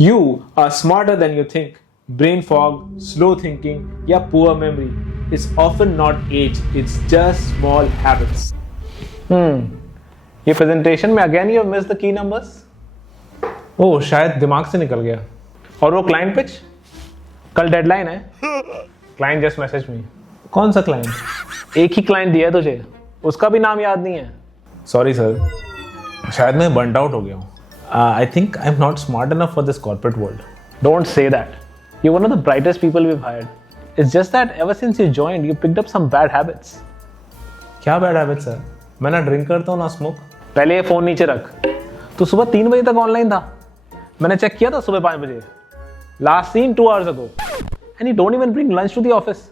You are smarter than you think. Brain fog, slow thinking, या poor memory is often not age, it's just small habits. ये presentation में again you miss the key numbers. Oh, शायद दिमाग से निकल गया। और वो क्लाइंट पिच, कल डेडलाइन है। Client just message me. कौन सा क्लाइंट? एक ही क्लाइंट दिया है तुझे, उसका भी नाम याद नहीं है। सॉरी सर, शायद मैं बर्नड आउट हो गया हूँ। I think I am not smart enough for this corporate world. Don't say that, you one of the brightest people we hired. It's just that ever since you joined you picked up some bad habits. क्या bad habit sir? मैं ना drink करता हूँ ना smoke. पहले ये phone नीचे रख। तू सुबह 3 बजे तक ऑनलाइन था, मैंने चेक किया था सुबह 5 बजे। Last seen 2 hours ago and you don't even bring lunch to the office।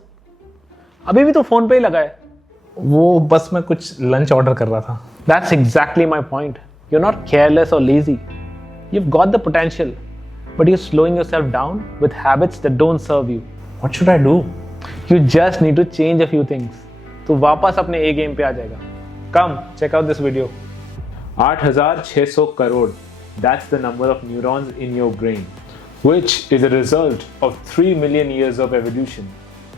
अभी भी तो फोन पे ही लगा है। वो बस मैं कुछ लंच ऑर्डर कर रहा था। That's exactly my point. You're not careless or lazy. You've got the potential, but you're slowing yourself down with habits that don't serve you. What should I do? You just need to change a few things. तो वापस अपने A game पे आ जाएगा। Come, check out this video. 8,600 crore. That's the number of neurons in your brain, which is a result of 3 million years of evolution.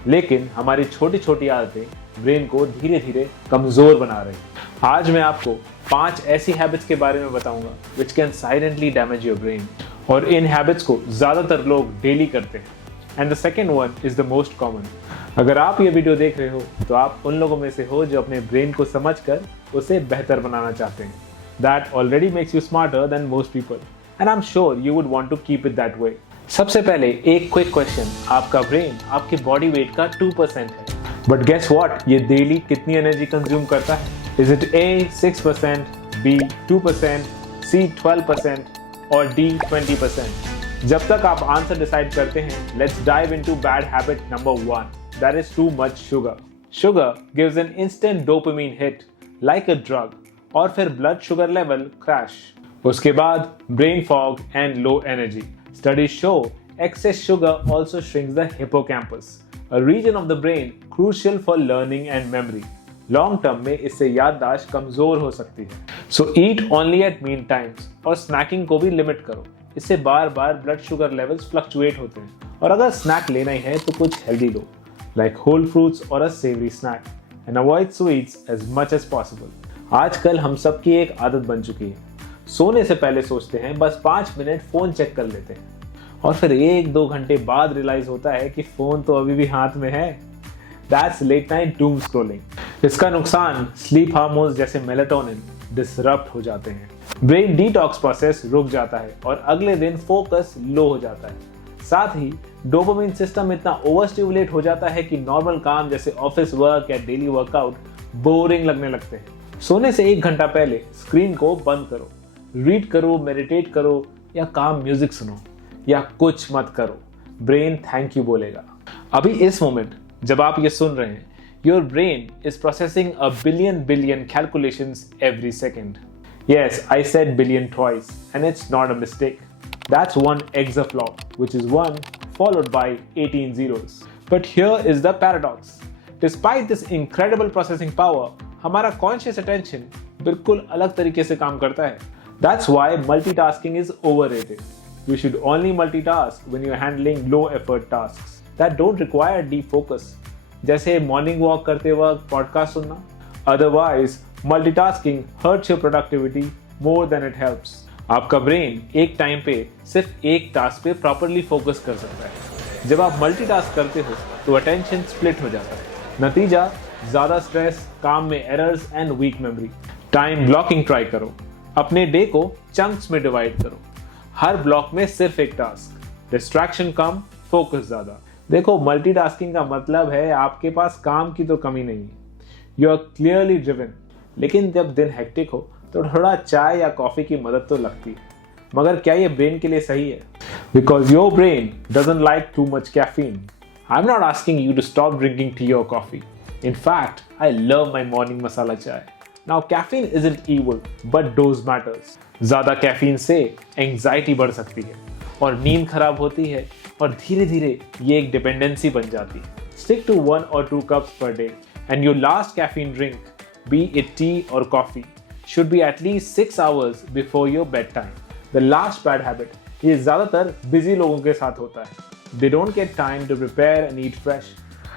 लेकिन हमारी छोटी छोटी आदतें ब्रेन को धीरे धीरे कमजोर बना रही हैं। आज मैं आपको 5 ऐसी हैबिट्स के बारे में बताऊंगा which can silently damage your brain, और इन हैबिट्स को ज्यादातर लोग डेली करते हैं। And the second one is the most common. अगर आप ये वीडियो देख रहे हो तो आप उन लोगों में से हो जो अपने ब्रेन को समझकर उसे बेहतर बनाना चाहते हैं। That already makes you smarter than most people, and I'm sure you would want to keep it that way. सबसे पहले एक क्विक क्वेश्चन, आपका ब्रेन आपके बॉडी वेट का 2% है, बट गेस व्हाट, ये डेली कितनी एनर्जी कंज्यूम करता है? Is it A 6%, B 2%, C 12% और D 20%? जब तक आप आंसर डिसाइड करते हैं, let's dive into bad habit number 1, that is too much sugar. Sugar gives an instant dopamine hit like a drug, और फिर ब्लड शुगर लेवल क्रैश। उसके बाद brain fog and low energy. Studies show excess sugar also shrinks the hippocampus, a region of the brain crucial for learning and memory. Long term में इससे याददाश्त कमजोर हो सकती है। So eat only at mean times, और snaking को भी लिमिट करो। इससे बार बार ब्लड शुगर लेवल्स फ्लक्चुएट होते हैं। और अगर स्नैक लेना ही है तो कुछ हेल्दी लो, लाइक होल फ्रूट्स और a savoury snack, and avoid sweets as much as possible. आजकल हम सबकी एक आदत बन चुकी है, सोने से पहले सोचते हैं बस 5 मिनट फोन चेक कर लेते हैं, और फिर 1-2 घंटे बाद रियलाइज होता है कि फोन तो अभी भी हाथ में है। That's late night doom scrolling. इसका नुकसान स्लीप हार्मोन्स जैसे मेलाटोनिन डिसरप्ट हो जाते हैं, ब्रेन डिटॉक्स प्रोसेस रुक जाता है, और अगले दिन फोकस लो हो जाता है। साथ ही डोपामाइन सिस्टम इतना ओवरस्टिमुलेट हो जाता है कि नॉर्मल काम जैसे ऑफिस वर्क या डेली वर्कआउट बोरिंग लगने लगते हैं। सोने से 1 घंटा पहले स्क्रीन को बंद करो, रीड करो, मेडिटेट करो, या काम म्यूजिक सुनो, या कुछ मत करो। ब्रेन थैंक यू बोलेगा। अभी इस मोमेंट जब आप ये सुन रहे हैं, your brain is processing a billion calculations every second. Yes, I said billion twice, and it's not a mistake. That's 1 exaflop, which is 1 followed by 18 zeros. But here is the paradox. Despite this incredible processing power, हमारा conscious attention बिल्कुल अलग तरीके से काम करता है। That's why multitasking is overrated. You should only multitask when you're handling low effort tasks that don't require deep focus, जैसे morning walk करते वक्त podcast सुनना। Otherwise, multitasking hurts your productivity more than it helps. आपका brain एक time पे सिर्फ एक task पे प्रॉपरली फोकस कर सकता है। जब आप मल्टीटास्क करते हो तो अटेंशन स्प्लिट हो जाता है। नतीजा ज्यादा स्ट्रेस, काम में errors and weak memory. Time blocking try करो। अपने डे को चंक्स में डिवाइड करो, हर ब्लॉक में सिर्फ एक टास्क। डिस्ट्रैक्शन कम, फोकस ज्यादा। देखो, मल्टीटास्किंग का मतलब है आपके पास काम की तो कमी नहीं है, यू आर क्लियरली ड्रिवन। लेकिन जब दिन हेक्टिक हो तो थोड़ा चाय या कॉफी की मदद तो लगती है। मगर क्या ये ब्रेन के लिए सही है? Because your brain doesn't like too much caffeine. I am not asking you to stop drinking tea और coffee. In fact, I love my morning masala chai. Now caffeine isn't evil, but dose matters. ज्यादा caffeine से anxiety बढ़ सकती है और नींद खराब होती है, और धीरे धीरे ये एक डिपेंडेंसी बन जाती है। Stick to 1 or 2 cups per day, and your last caffeine drink, be it tea or coffee, should be at least 6 hours before your bedtime. The last bad habit ये ज़्यादातर बिजी लोगों के साथ होता है। They don't get time to prepare and eat fresh,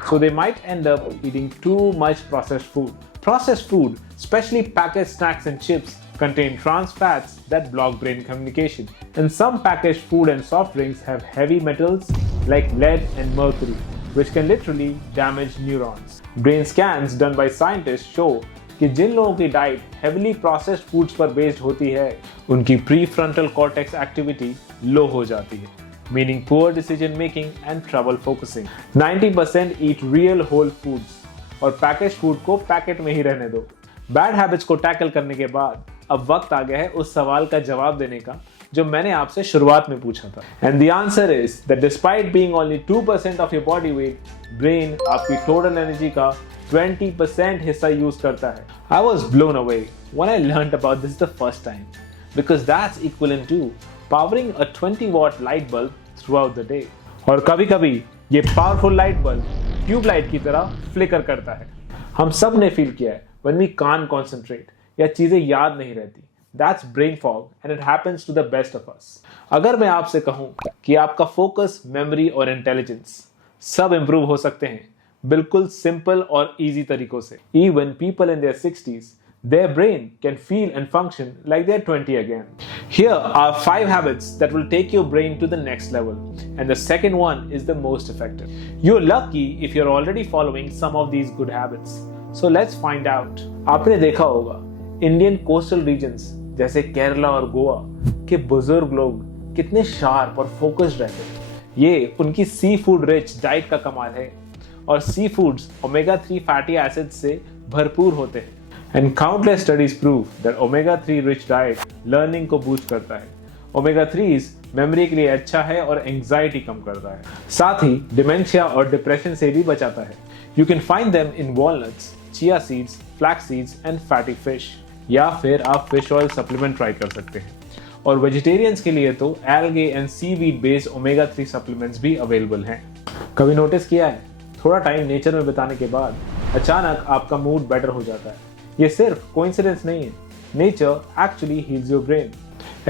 so they might end up eating too much processed food. Processed food, especially packaged snacks and chips, contain trans fats that block brain communication. And some packaged food and soft drinks have heavy metals like lead and mercury, which can literally damage neurons. Brain scans done by scientists show कि जिन लोगों की diet heavily processed foods पर based होती है, उनकी prefrontal cortex activity लो हो जाती है, meaning poor decision making and trouble focusing. 90% eat real whole foods और पैकेज फूड को पैकेट में ही रहने दो। बैड हैबिट्स को टैकल करने के बाद अब वक्त आ गया है उस सवाल का जवाब देने का जो मैंने आपसे शुरुआत में पूछा था। And the answer is that despite being only 2% of your body weight, brain आपकी टोटल एनर्जी का 20% हिस्सा यूज करता है। I was blown away when I learned about this the first time, because that's equivalent to powering a 20-watt light bulb throughout the day. और कभी-कभी ये powerful light bulb tubelight की तरह flicker करता है। हम सब ने फील किया है when we can't concentrate या चीजें याद नहीं रहती। That's brain fog and it happens to the best of us. अगर मैं आपसे कहूं कि आपका फोकस, मेमोरी और इंटेलिजेंस सब इंप्रूव हो सकते हैं बिल्कुल सिंपल और इजी तरीकों से। Even people in their 60s, their brain can feel and function like they're 20 again. Here are 5 habits that will take your brain to the next level, and the second one is the most effective. You're lucky if you're already following some of these good habits. So let's find out. आपने देखा होगा Indian coastal regions जैसे केरला और गोवा के बुजुर्ग लोग कितने sharp और फोकस्ड रहते हैं। ये उनकी सी फूड रिच डाइट का कमाल है और sea foods omega 3 fatty acids से भरपूर होते हैं। And countless studies prove that omega 3 rich diet learning को बूस्ट करता है। ओमेगा 3 मेमोरी के लिए अच्छा है और एंजाइटी कम करता है, साथ ही डिमेंशिया और डिप्रेशन से भी बचाता है। You can find them in walnuts, chia seeds, flax seeds and fatty fish, या फिर आप फिश ऑयल सप्लीमेंट ट्राई कर सकते हैं। और वेजिटेरियंस के लिए तो algae and seaweed based omega 3 supplements भी अवेलेबल हैं। कभी नोटिस किया है थोड़ा टाइम नेचर में बिताने के बाद अचानक आपका मूड बेटर हो जाता है? ये सिर्फ कोइंसिडेंस नहीं है, nature actually heels your brain.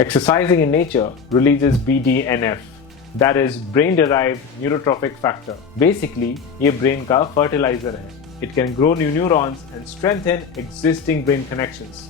Exercising in nature releases BDNF, that is brain derived neurotrophic factor. Basically, ये brain का fertilizer है। It can grow new neurons and strengthen existing brain connections.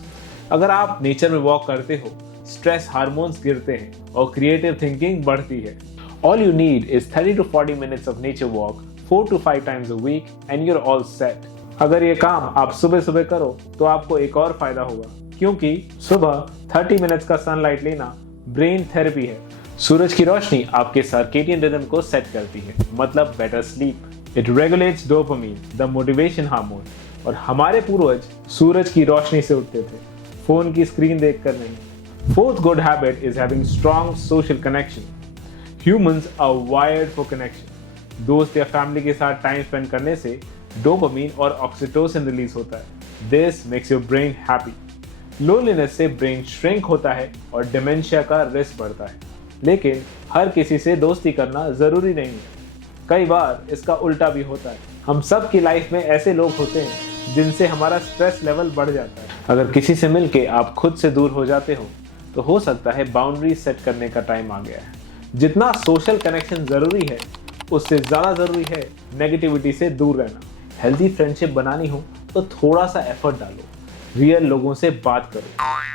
अगर आप नेचर में walk करते हो, stress hormones गिरते हैं और क्रिएटिव थिंकिंग बढ़ती है। All you need is 30 to 40 minutes of nature walk 4 to 5 times a week and you're all set. अगर ये काम आप सुबह सुबह करो तो आपको एक और फायदा होगा, क्योंकि सुबह 30 मिनट्स का सनलाइट लेना ब्रेन थेरेपी है। सूरज की रोशनी आपके सर्केडियन रिदम को सेट करती है, मतलब better sleep. It regulates dopamine, the motivation hormone. और हमारे पूर्वज सूरज की रोशनी से उठते थे, फोन की स्क्रीन देखकर नहीं। Fourth good habit is having strong social connection. Humans are wired for connection. दोस्त या फैमिली के साथ टाइम स्पेंड करने से डोपामिन और ऑक्सीटोसिन रिलीज होता है। This makes your brain happy. Loneliness से ब्रेन श्रिंक होता है और डिमेंशिया का रिस्क बढ़ता है। लेकिन हर किसी से दोस्ती करना जरूरी नहीं है, कई बार इसका उल्टा भी होता है। हम सब की लाइफ में ऐसे लोग होते हैं जिनसे हमारा स्ट्रेस लेवल बढ़ जाता है। अगर किसी से मिलके आप खुद से दूर हो जाते हो तो सकता है बाउंड्री सेट करने का टाइम आ गया है। जितना सोशल कनेक्शन जरूरी है, उससे ज्यादा जरूरी है नेगेटिविटी से दूर रहना। हेल्दी फ्रेंडशिप बनानी हो तो थोड़ा सा एफर्ट डालो, रियल लोगों से बात करो,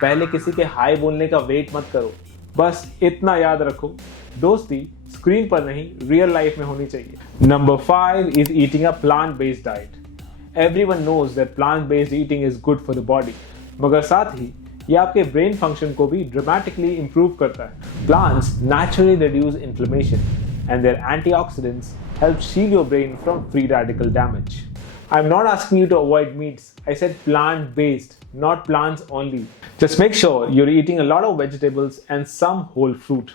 पहले किसी के हाय बोलने का वेट मत करो। बस इतना याद रखो, दोस्ती स्क्रीन पर नहीं रियल लाइफ में होनी चाहिए। Number 5 is eating a plant based diet. Everyone knows that plant based eating is good for the body, मगर साथ ही ये आपके ब्रेन फंक्शन को भी ड्रामेटिकली इंप्रूव करता है। Plants naturally reduce inflammation and their antioxidants help shield your brain from free radical damage. I'm not asking you to avoid meats. I said plant-based, not plants only. Just make sure you're eating a lot of vegetables and some whole fruit.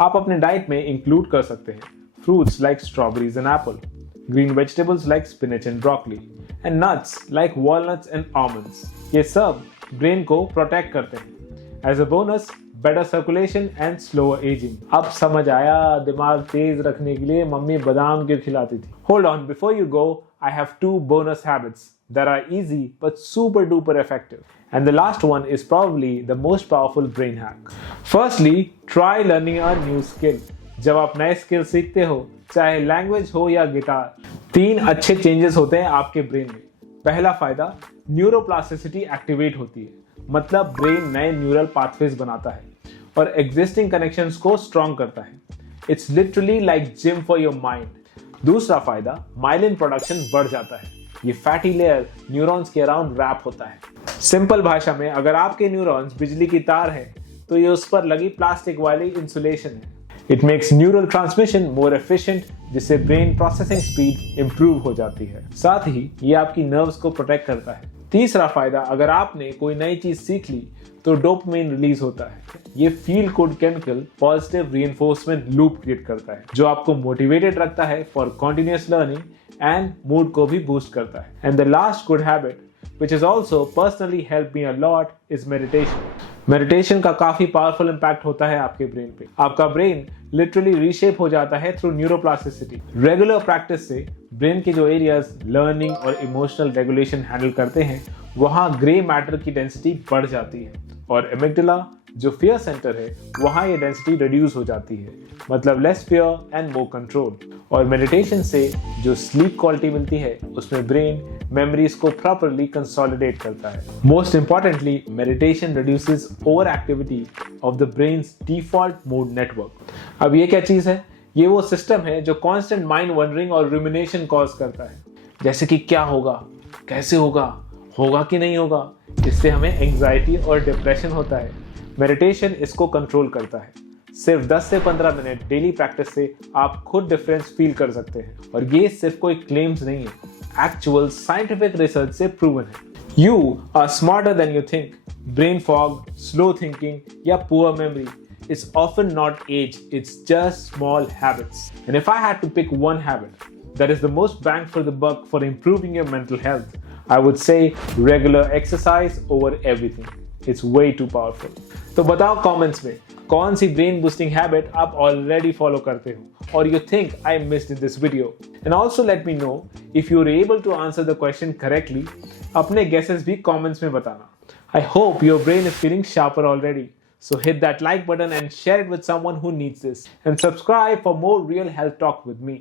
आप अपने diet में include कर सकते हैं fruits like strawberries and apple, green vegetables like spinach and broccoli, and nuts like walnuts and almonds. ये सब brain को protect करते हैं। As a bonus, better circulation and slower aging. अब समझ आया दिमाग तेज रखने के लिए मम्मी बादाम क्यों खिलाती थी। Hold on, before you go, I have 2 bonus habits that are easy but super duper effective. And the last one is probably the most powerful brain hack. Firstly, try learning a new skill. जब आप नए skill सीखते हो, चाहे language हो या guitar, 3 अच्छे changes होते हैं आपके ब्रेन में। पहला फायदा, न्यूरोप्लास्टिसिटी एक्टिवेट होती है, मतलब ब्रेन नए न्यूरल पाथवेज बनाता है और एग्जिस्टिंग कनेक्शंस को स्ट्रॉन्ग करता है। It's literally like gym for your mind. दूसरा फायदा, माइलिन प्रोडक्शन बढ़ जाता है। ये फैटी लेयर न्यूरॉन्स के अराउंड रैप होता है। सिंपल भाषा में, अगर आपके न्यूरॉन्स बिजली की तार है तो ये उस पर लगी प्लास्टिक वाली इंसुलेशन है। It makes neural transmission more efficient, जिससे ब्रेन प्रोसेसिंग स्पीड इंप्रूव हो जाती है। साथ ही ये आपकी नर्व्स को प्रोटेक्ट करता है। तीसरा फायदा, अगर आपने कोई नई चीज सीख ली तो डोपामाइन रिलीज होता है। ये feel good chemical positive reinforcement loop create करता है, जो आपको मोटिवेटेड रखता है for continuous learning and mood को भी बूस्ट करता है। And the last good habit which has also personally helped me a lot is meditation. Meditation का काफी पावरफुल इंपैक्ट होता है आपके ब्रेन पे। आपका ब्रेन लिटरली रीशेप हो जाता है थ्रू न्यूरोप्लास्टिसिटी। रेगुलर प्रैक्टिस से ब्रेन के जो एरियाज लर्निंग और इमोशनल रेगुलेशन हैंडल करते हैं, वहां ग्रे मैटर की डेंसिटी बढ़ जाती है और एमिग्डाला जो फियर सेंटर है, वहां ये डेंसिटी रिड्यूस हो जाती है, मतलब less fear and more control. और मेडिटेशन से जो स्लीप क्वालिटी मिलती है, उसमें ब्रेन मेमोरीज को प्रॉपरली कंसोलिडेट करता है। Most importantly, meditation reduces over activity of the brains default mode network. अब ये क्या चीज है? ये वो सिस्टम है जो कांस्टेंट माइंड वंडरिंग और रुमिनेशन कॉज करता है, जैसे कि क्या होगा, कैसे होगा, होगा कि नहीं होगा। इससे हमें एंग्जाइटी और डिप्रेशन होता है। मेडिटेशन इसको कंट्रोल करता है। सिर्फ 10 से 15 मिनट डेली प्रैक्टिस से आप खुद डिफरेंस फील कर सकते हैं। और ये सिर्फ कोई क्लेम्स नहीं है, एक्चुअल साइंटिफिक रिसर्च से प्रूवन है। You are smarter than you think. Brain fog, slow thinking या poor memory is often not age, it's just small habits. And if I had to pick one habit that is the most bang for the buck for improving your mental health, I would say regular exercise over everything. It's way too powerful. तो बताओ comments में कौन सी brain boosting habit आप already follow करते हो और you think I missed in this video. And also let me know if you were able to answer the question correctly. अपने guesses भी comments में बताना. I hope your brain is feeling sharper already. So hit that like button and share it with someone who needs this. And subscribe for more real health talk with me.